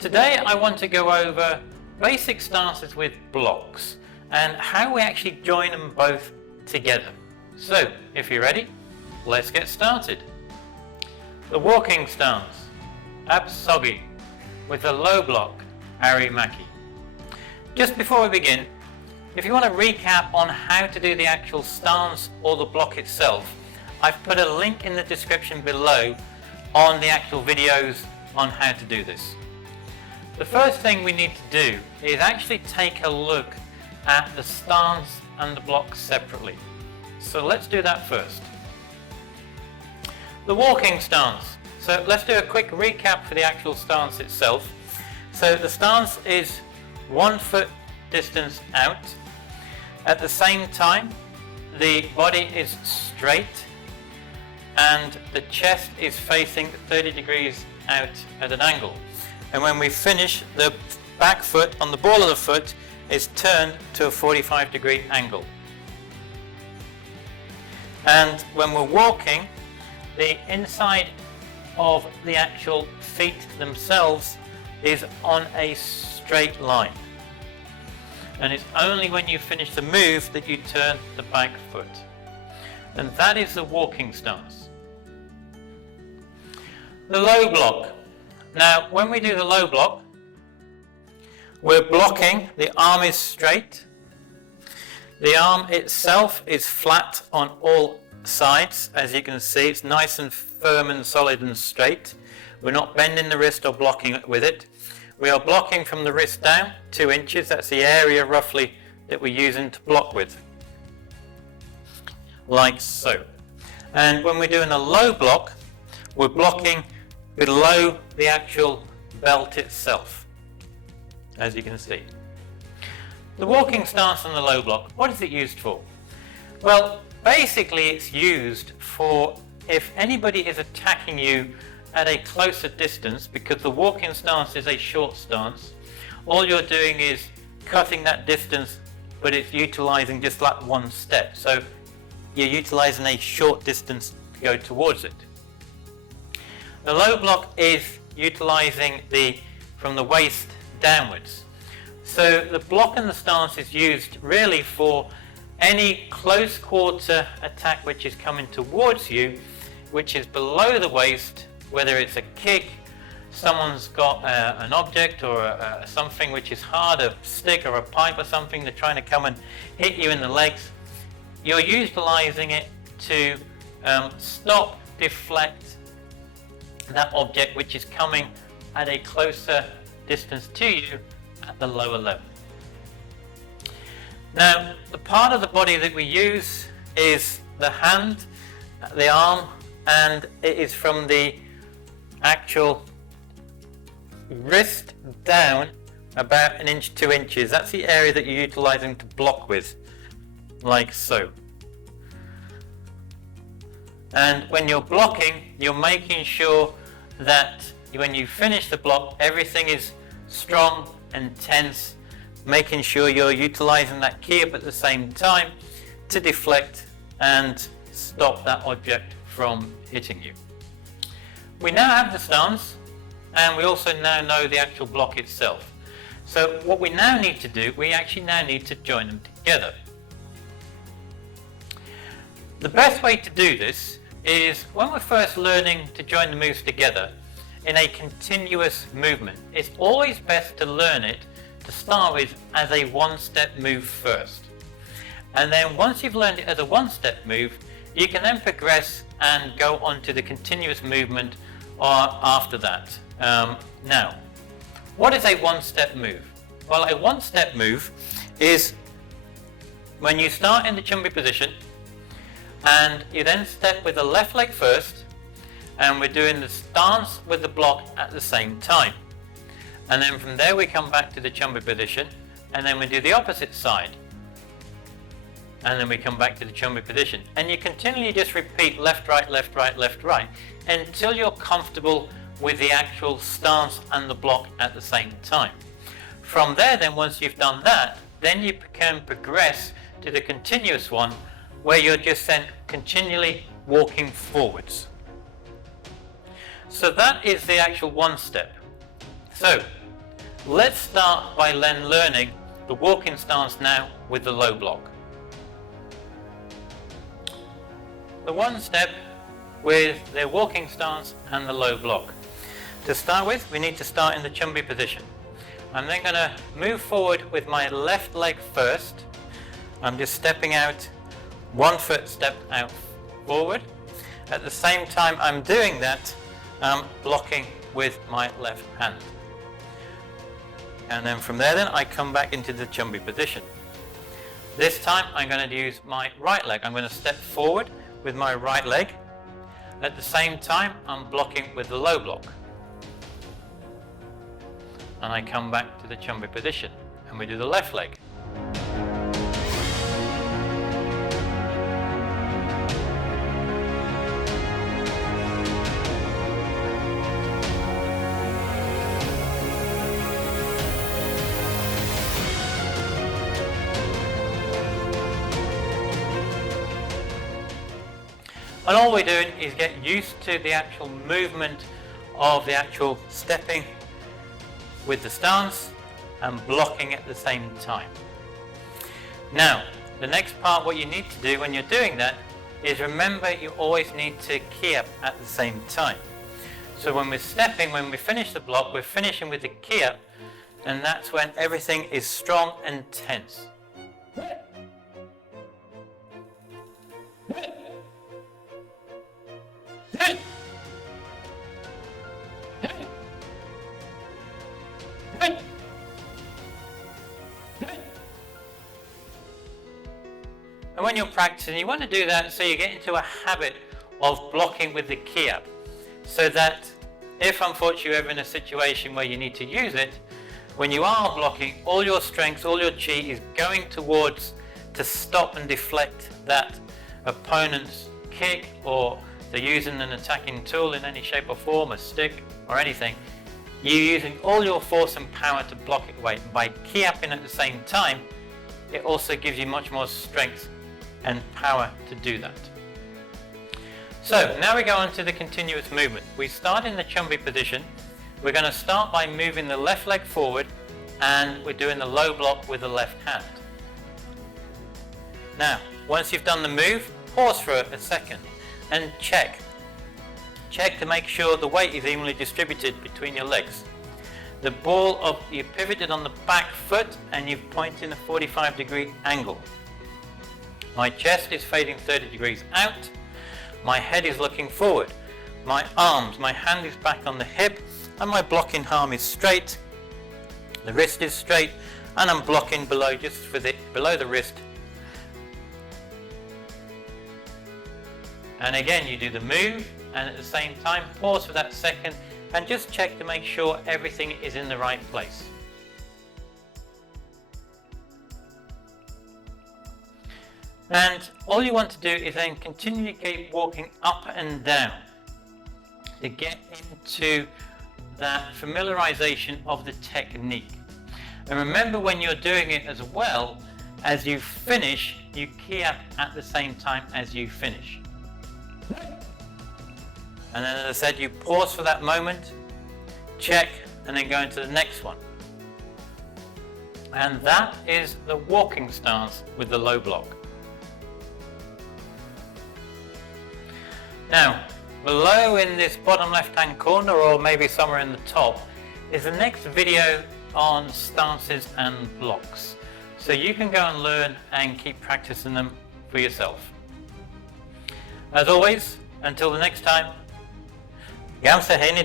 Today I want to go over basic stances with blocks and how we actually join them both together. So if you're ready, let's get started. The Walking Stance Ap Seogi with the Low Block Arae Makki. Just before we begin, if you want to recap on how to do the actual stance or the block itself, I've put a link in the description below on the actual videos on how to do this. The first thing we need to do is actually take a look at the stance and the block separately. So let's do that first. The walking stance. So let's do a quick recap for the actual stance itself. So the stance is 1 foot distance out. At the same time, the body is straight and the chest is facing 30 degrees out at an angle. And when we finish, the back foot on the ball of the foot is turned to a 45-degree angle. And when we're walking, the inside of the actual feet themselves is on a straight line. And it's only when you finish the move that you turn the back foot. And that is the walking stance. The low block. Now, when we do the low block, we're blocking, the arm is straight. The arm itself is flat on all sides, as you can see. It's nice and firm and solid and straight. We're not bending the wrist or blocking it with it. We are blocking from the wrist down 2 inches. That's the area roughly that we're using to block with. Like so. And when we're doing a low block, we're blocking below the actual belt itself, as you can see. The walking stance and the low block, what is it used for? Well, basically it's used for if anybody is attacking you at a closer distance, because the walking stance is a short stance. All you're doing is cutting that distance, but it's utilizing just like one step. So you're utilizing a short distance to go towards it. The low block is utilizing from the waist downwards. So the block and the stance is used really for any close quarter attack which is coming towards you, which is below the waist, whether it's a kick, someone's got an object or something which is hard, a stick or a pipe or something, they're trying to come and hit you in the legs. You're utilizing it to stop, deflect that object which is coming at a closer distance to you at the lower level. Now, the part of the body that we use is the hand, the arm, and it is from the actual wrist down about 1 inch, 2 inches. That's the area that you're utilizing to block with, like so. And when you're blocking, you're making sure that when you finish the block, everything is strong and tense, making sure you're utilizing that key up at the same time to deflect and stop that object from hitting you. We now have the stance, and we also now know the actual block itself. So what we now need to do, we actually now need to join them together. The best way to do this is when we're first learning to join the moves together in a continuous movement. It's always best to learn it to start with as a one-step move first. And then once you've learned it as a one-step move, you can then progress and go on to the continuous movement after that. Now, what is a one-step move? Well, a one-step move is when you start in the chumbi position and you then step with the left leg first, and we're doing the stance with the block at the same time. And then from there we come back to the chumbi position, and then we do the opposite side. And then we come back to the chumbi position. And you continually just repeat left, right, left, right, left, right, until you're comfortable with the actual stance and the block at the same time. From there then, once you've done that, then you can progress to the continuous one, where you're just then continually walking forwards. So that is the actual one step. So let's start by then learning the walking stance now with the low block. The one step with the walking stance and the low block. To start with, we need to start in the chumbi position. I'm then going to move forward with my left leg first. I'm just stepping out, 1 foot step out forward. At the same time I'm doing that, I'm blocking with my left hand. And then from there I come back into the chumbi position. This time I'm going to use my right leg. I'm going to step forward with my right leg. At the same time I'm blocking with the low block. And I come back to the chumbi position and we do the left leg. And all we're doing is get used to the actual movement of the actual stepping with the stance and blocking at the same time. Now, the next part, what you need to do when you're doing that is remember you always need to key up at the same time. So when we're stepping, when we finish the block, we're finishing with the key up, and that's when everything is strong and tense. And when you're practicing, you want to do that so you get into a habit of blocking with the key up, so that if unfortunately you're ever in a situation where you need to use it, when you are blocking, all your strength, all your chi is going towards to stop and deflect that opponent's kick, or they're using an attacking tool in any shape or form, a stick or anything. You're using all your force and power to block it away. By key upping at the same time, it also gives you much more strength and power to do that. So now we go on to the continuous movement. We start in the chumbi position. We're going to start by moving the left leg forward, and we're doing the low block with the left hand. Now, once you've done the move, pause for a second and check. Check to make sure the weight is evenly distributed between your legs. The ball of, you pivoted on the back foot and you've pointed in a 45-degree angle. My chest is facing 30 degrees out. My head is looking forward. My arms, my hand is back on the hip, and my blocking arm is straight. The wrist is straight, and I'm blocking below, just with it below the wrist. And again, you do the move, and at the same time, pause for that second, and just check to make sure everything is in the right place. And all you want to do is then continually keep walking up and down to get into that familiarization of the technique. And remember, when you're doing it as well, as you finish, you key up at the same time as you finish. And then, as I said, you pause for that moment, check, and then go into the next one. And that is the walking stance with the low block. Now, below in this bottom left-hand corner, or maybe somewhere in the top, is the next video on stances and blocks. So you can go and learn and keep practicing them for yourself. As always, until the next time, Gam Sa Hae Ni.